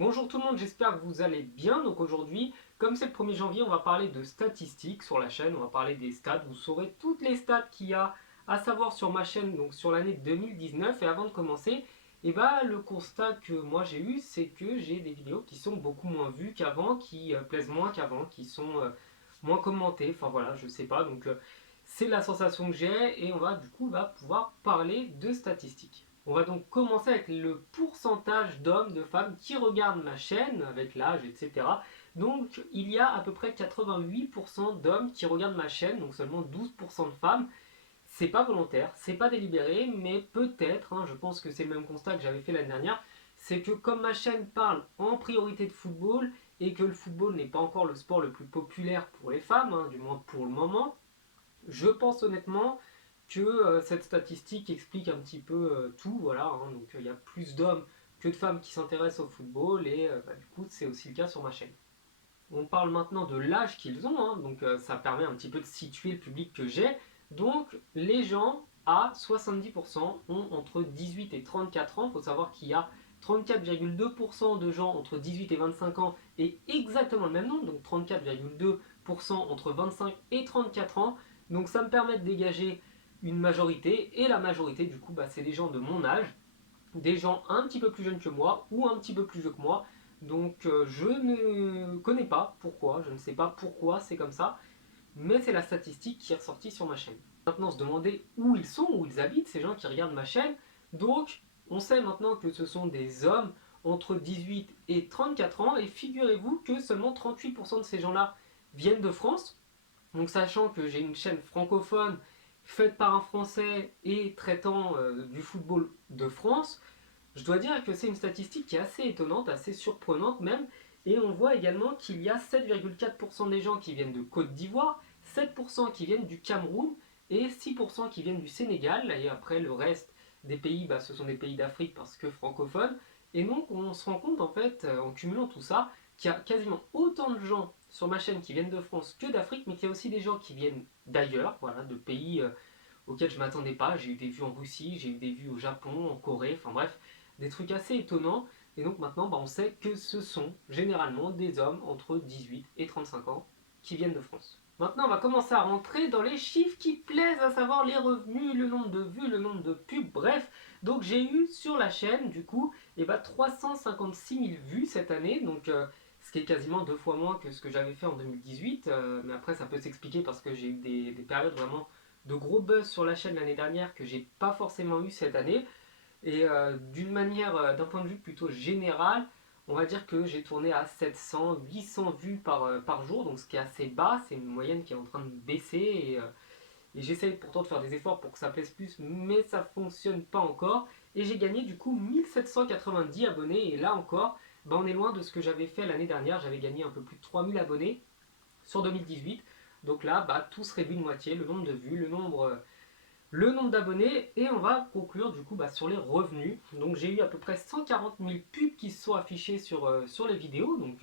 Bonjour tout le monde, j'espère que vous allez bien. Donc aujourd'hui, comme c'est le 1er janvier, on va parler de statistiques sur la chaîne, on va parler des stats. Vous saurez toutes les stats qu'il y a à savoir sur ma chaîne, donc sur l'année 2019. Et avant de commencer, le constat que moi j'ai eu, c'est que j'ai des vidéos qui sont beaucoup moins vues qu'avant, qui plaisent moins qu'avant, qui sont moins commentées. Enfin voilà, je sais pas. Donc c'est la sensation que j'ai et on va du coup pouvoir parler de statistiques. On va donc commencer avec le pourcentage d'hommes, de femmes qui regardent ma chaîne, avec l'âge, etc. Donc il y a à peu près 88% d'hommes qui regardent ma chaîne, donc seulement 12% de femmes. C'est pas volontaire, c'est pas délibéré, mais peut-être, je pense que c'est le même constat que j'avais fait l'année dernière, c'est que comme ma chaîne parle en priorité de football, et que le football n'est pas encore le sport le plus populaire pour les femmes, du moins pour le moment, je pense honnêtement que cette statistique explique un petit peu tout. Voilà, donc il y a plus d'hommes que de femmes qui s'intéressent au football et du coup c'est aussi le cas sur ma chaîne. On parle maintenant de l'âge qu'ils ont, donc ça permet un petit peu de situer le public que j'ai. Donc les gens à 70% ont entre 18 et 34 ans. Il faut savoir qu'il y a 34,2% de gens entre 18 et 25 ans et exactement le même nombre, donc 34,2% entre 25 et 34 ans. Donc ça me permet de dégager une majorité, et la majorité du coup c'est des gens de mon âge, des gens un petit peu plus jeunes que moi ou un petit peu plus vieux que moi. Donc je ne connais pas pourquoi, je ne sais pas pourquoi c'est comme ça, mais c'est la statistique qui est ressortie sur ma chaîne. Maintenant, se demander où ils sont, où ils habitent, ces gens qui regardent ma chaîne. Donc, on sait maintenant que ce sont des hommes entre 18 et 34 ans, et figurez-vous que seulement 38% de ces gens-là viennent de France. Donc, sachant que j'ai une chaîne francophone faite par un Français et traitant du football de France, je dois dire que c'est une statistique qui est assez étonnante, assez surprenante même, et on voit également qu'il y a 7,4% des gens qui viennent de Côte d'Ivoire, 7% qui viennent du Cameroun et 6% qui viennent du Sénégal, et après le reste des pays, ce sont des pays d'Afrique parce que francophones, et donc on se rend compte en fait, en cumulant tout ça, qu'il y a quasiment autant de gens sur ma chaîne qui viennent de France que d'Afrique, mais qu'il y a aussi des gens qui viennent d'ailleurs, voilà, de pays auxquels je ne m'attendais pas. J'ai eu des vues en Russie, j'ai eu des vues au Japon, en Corée, enfin bref, des trucs assez étonnants. Et donc maintenant, on sait que ce sont généralement des hommes entre 18 et 35 ans qui viennent de France. Maintenant, on va commencer à rentrer dans les chiffres qui plaisent, à savoir les revenus, le nombre de vues, le nombre de pubs, bref. Donc j'ai eu sur la chaîne, du coup, 356 000 vues cette année, donc ce qui est quasiment 2 fois moins que ce que j'avais fait en 2018. Mais après, ça peut s'expliquer parce que j'ai eu des périodes vraiment de gros buzz sur la chaîne l'année dernière que j'ai pas forcément eu cette année. Et d'un point de vue plutôt général, on va dire que j'ai tourné à 700, 800 vues par jour, donc ce qui est assez bas, c'est une moyenne qui est en train de baisser. Et j'essaye pourtant de faire des efforts pour que ça plaise plus, mais ça fonctionne pas encore. Et j'ai gagné du coup 1790 abonnés, et là encore, on est loin de ce que j'avais fait l'année dernière, j'avais gagné un peu plus de 3000 abonnés sur 2018. Donc là, tout se réduit de moitié, le nombre de vues, le nombre d'abonnés, et on va conclure du coup sur les revenus. Donc j'ai eu à peu près 140 000 pubs qui se sont affichés sur les vidéos, donc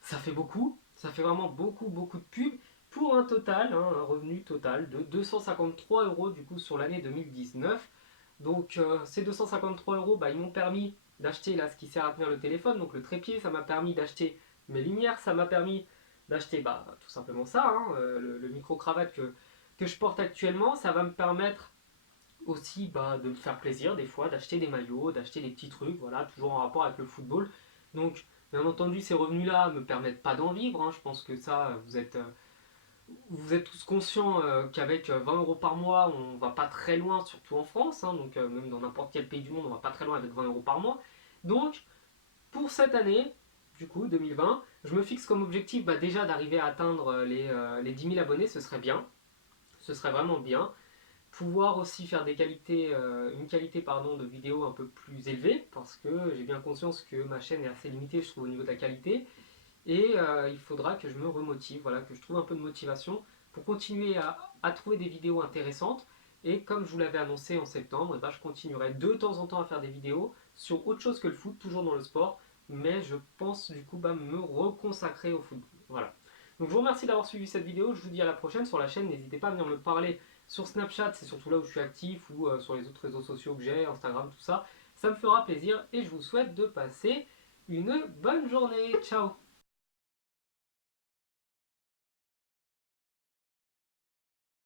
ça fait beaucoup, ça fait vraiment beaucoup beaucoup de pubs pour un total, un revenu total de 253 euros du coup sur l'année 2019. Donc ces 253 euros, ils m'ont permis d'acheter là ce qui sert à tenir le téléphone, donc le trépied, ça m'a permis d'acheter mes lumières, ça m'a permis d'acheter tout simplement ça, le micro-cravate que je porte actuellement. Ça va me permettre aussi de me faire plaisir des fois, d'acheter des maillots, d'acheter des petits trucs, voilà, toujours en rapport avec le football. Donc, bien entendu, ces revenus-là ne me permettent pas d'en vivre. Je pense que ça, vous êtes tous conscients qu'avec 20 euros par mois, on va pas très loin, surtout en France. Donc, même dans n'importe quel pays du monde, on va pas très loin avec 20 euros par mois. Donc, pour cette année, du coup, 2020, je me fixe comme objectif déjà d'arriver à atteindre les 10 000 abonnés, ce serait bien. Ce serait vraiment bien. Pouvoir aussi faire une qualité de vidéo un peu plus élevée, parce que j'ai bien conscience que ma chaîne est assez limitée, je trouve, au niveau de la qualité. Et il faudra que je me remotive, voilà, que je trouve un peu de motivation pour continuer à trouver des vidéos intéressantes. Et comme je vous l'avais annoncé en septembre, je continuerai de temps en temps à faire des vidéos sur autre chose que le foot, toujours dans le sport, mais je pense du coup me reconsacrer au football. Voilà. Donc je vous remercie d'avoir suivi cette vidéo, je vous dis à la prochaine sur la chaîne, n'hésitez pas à venir me parler sur Snapchat, c'est surtout là où je suis actif, ou sur les autres réseaux sociaux que j'ai, Instagram, tout ça. Ça me fera plaisir et je vous souhaite de passer une bonne journée. Ciao!